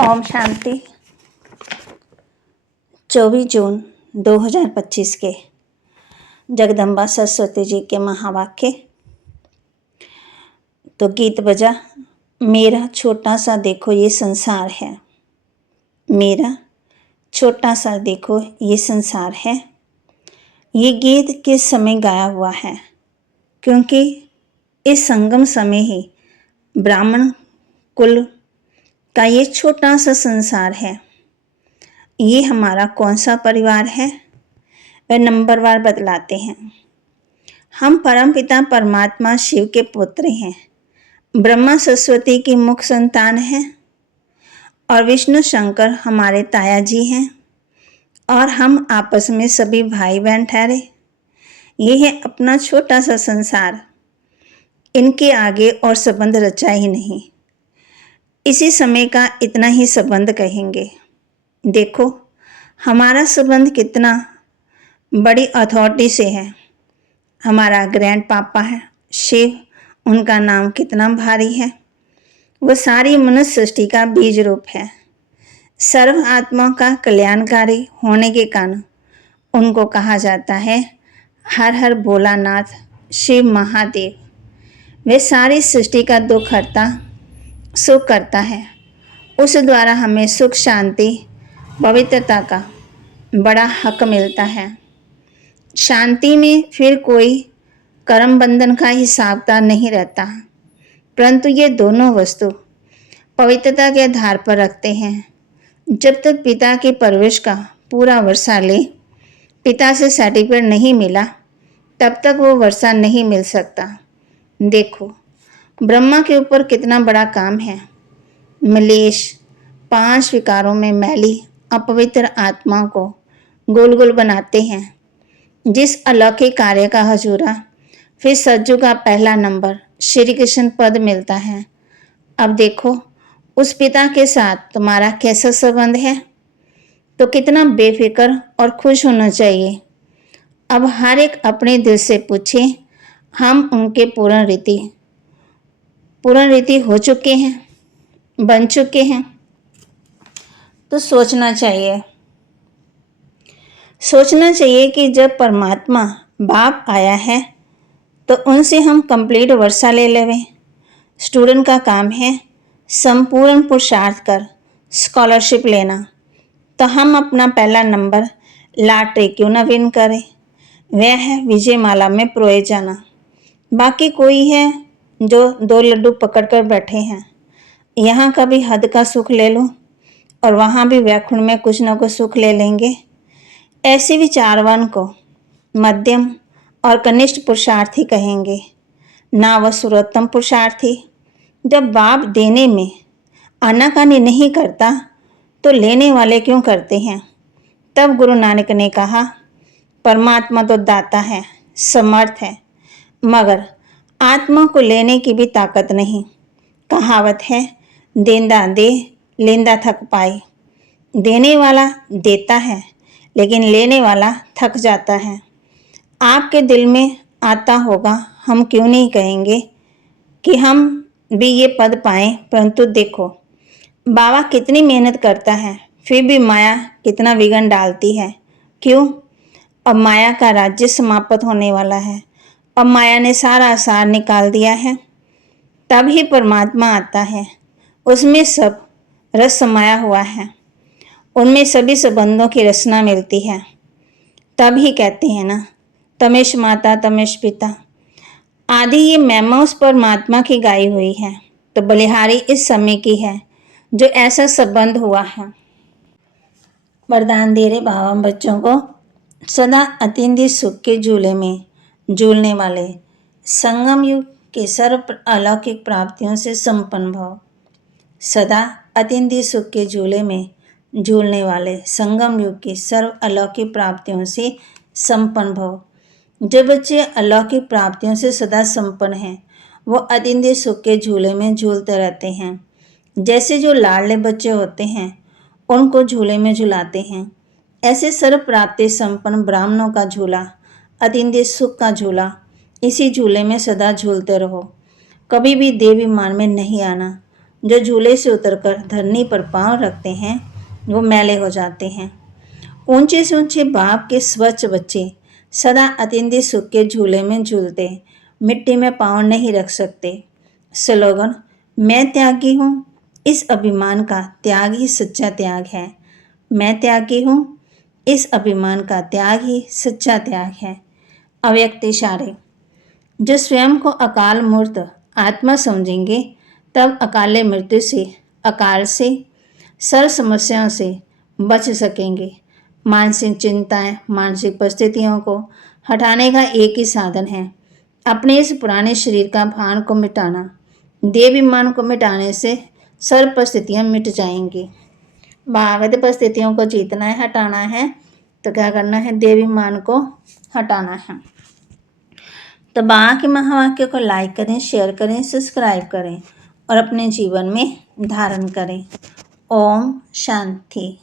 ओम शांति। 24 जून 2025 के जगदम्बा सरस्वती जी के महावाक्य। तो गीत बजा, मेरा छोटा सा देखो ये संसार है, मेरा छोटा सा देखो ये संसार है। ये गीत किस समय गाया हुआ है? क्योंकि इस संगम समय ही ब्राह्मण कुल का ये छोटा सा संसार है। ये हमारा कौन सा परिवार है, वह नंबरवार बतलाते हैं। हम परमपिता परमात्मा शिव के पुत्र हैं, ब्रह्मा सरस्वती की मुख्य संतान हैं और विष्णु शंकर हमारे ताया जी हैं और हम आपस में सभी भाई बहन ठहरे। ये है अपना छोटा सा संसार। इनके आगे और संबंध रचा ही नहीं। इसी समय का इतना ही संबंध कहेंगे। देखो हमारा संबंध कितना बड़ी अथॉरिटी से है। हमारा ग्रैंड पापा है शिव, उनका नाम कितना भारी है। वो सारी मनुष्य सृष्टि का बीज रूप है। सर्व आत्माओं का कल्याणकारी होने के कारण उनको कहा जाता है हर हर भोलानाथ शिव महादेव। वे सारी सृष्टि का दुख हरता, सुख करता है। उस द्वारा हमें सुख, शांति, पवित्रता का बड़ा हक मिलता है। शांति में फिर कोई कर्म बंधन का हिसाबता नहीं रहता, परंतु ये दोनों वस्तु पवित्रता के आधार पर रखते हैं। जब तक पिता के परवरिश का पूरा वर्षा ले, पिता से सर्टिफिकेट नहीं मिला, तब तक वो वर्षा नहीं मिल सकता। देखो ब्रह्मा के ऊपर कितना बड़ा काम है। मलेश 5 विकारों में मैली अपवित्र आत्मा को गोल गोल बनाते हैं। जिस अलौकिक कार्य का हजूरा फिर सज्जू का पहला नंबर श्री कृष्ण पद मिलता है। अब देखो उस पिता के साथ तुम्हारा कैसा संबंध है, तो कितना बेफिक्र और खुश होना चाहिए। अब हर एक अपने दिल से पूछे, हम उनके पूर्ण रीति हो चुके हैं, बन चुके हैं? तो सोचना चाहिए कि जब परमात्मा बाप आया है तो उनसे हम कंप्लीट वर्षा ले लेवें। स्टूडेंट का काम है संपूर्ण पुरुषार्थ कर स्कॉलरशिप लेना, तो हम अपना पहला नंबर लॉटरी क्यों ना विन करें। वह है विजय माला में प्रोए जाना। बाकी कोई है जो 2 लड्डू पकड़ कर बैठे हैं। यहाँ का भी हद का सुख ले लो और वहाँ भी वैकुंठ में कुछ न कुछ सुख ले लेंगे। ऐसे विचारवान को मध्यम और कनिष्ठ पुरुषार्थी कहेंगे, ना वह सर्वोत्तम पुरुषार्थी। जब बाप देने में आनाकानी नहीं करता तो लेने वाले क्यों करते हैं। तब गुरु नानक ने कहा, परमात्मा तो दाता है, समर्थ है, मगर आत्मा को लेने की भी ताकत नहीं। कहावत है, देंदा दे लेंदा थक पाए। देने वाला देता है, लेकिन लेने वाला थक जाता है। आपके दिल में आता होगा, हम क्यों नहीं कहेंगे कि हम भी ये पद पाएं। परंतु देखो बाबा कितनी मेहनत करता है, फिर भी माया कितना विघ्न डालती है। क्यों? अब माया का राज्य समाप्त होने वाला है। अब माया ने सारा सार निकाल दिया है। तब ही परमात्मा आता है। उसमें सब रस समाया हुआ है, उनमें सभी संबंधों की रचना मिलती है। तब ही कहते हैं ना, तमेश माता तमेश पिता। आदि ये महिमा उस परमात्मा की गाई हुई है। तो बलिहारी इस समय की है जो ऐसा संबंध हुआ है। वरदान दे रहे बाबा बच्चों को, सदा अतिथि सुख के झूले में झूलने वाले, संगम युग के सर्व अलौकिक प्राप्तियों से संपन्न भव। सदा अतिथि सुख के झूले में झूलने वाले, संगम युग की सर्व अलौकिक प्राप्तियों से संपन्न भव। जो बच्चे अलौकिक प्राप्तियों से सदा संपन्न हैं, वो अतिथि सुख के झूले में झूलते रहते हैं। जैसे जो लाडले बच्चे होते हैं उनको झूले में झुलाते हैं, ऐसे सर्व प्राप्ति संपन्न ब्राह्मणों का झूला, अतिथि सुख का झूला, इसी झूले में सदा झूलते रहो। कभी भी देव ईमान में नहीं आना। जो झूले से उतरकर धरनी पर पांव रखते हैं वो मैले हो जाते हैं। ऊंचे से ऊंचे बाप के स्वच्छ बच्चे सदा अतिथि सुख के झूले में झूलते मिट्टी में पांव नहीं रख सकते। स्लोगन, मैं त्यागी हूँ, इस अभिमान का त्याग ही सच्चा त्याग है। मैं त्यागी हूँ, इस अभिमान का त्याग ही सच्चा त्याग है। अव्यक्त इशारे, जो स्वयं को अकाल मूर्त आत्मा समझेंगे तब अकाले मृत्यु से, अकाल से, सर्व समस्याओं से बच सकेंगे। मानसिक चिंताएं, मानसिक परिस्थितियों को हटाने का एक ही साधन है, अपने इस पुराने शरीर का भान को मिटाना। देवाभिमान को मिटाने से सर्व परिस्थितियाँ मिट जाएंगी। भागवत परिस्थितियों को जीतना है, हटाना है, तो क्या करना है? देवाभिमान को हटाना है। तो बाकी महावाक्य को लाइक करें, शेयर करें, सब्सक्राइब करें और अपने जीवन में धारण करें। ओम शांति।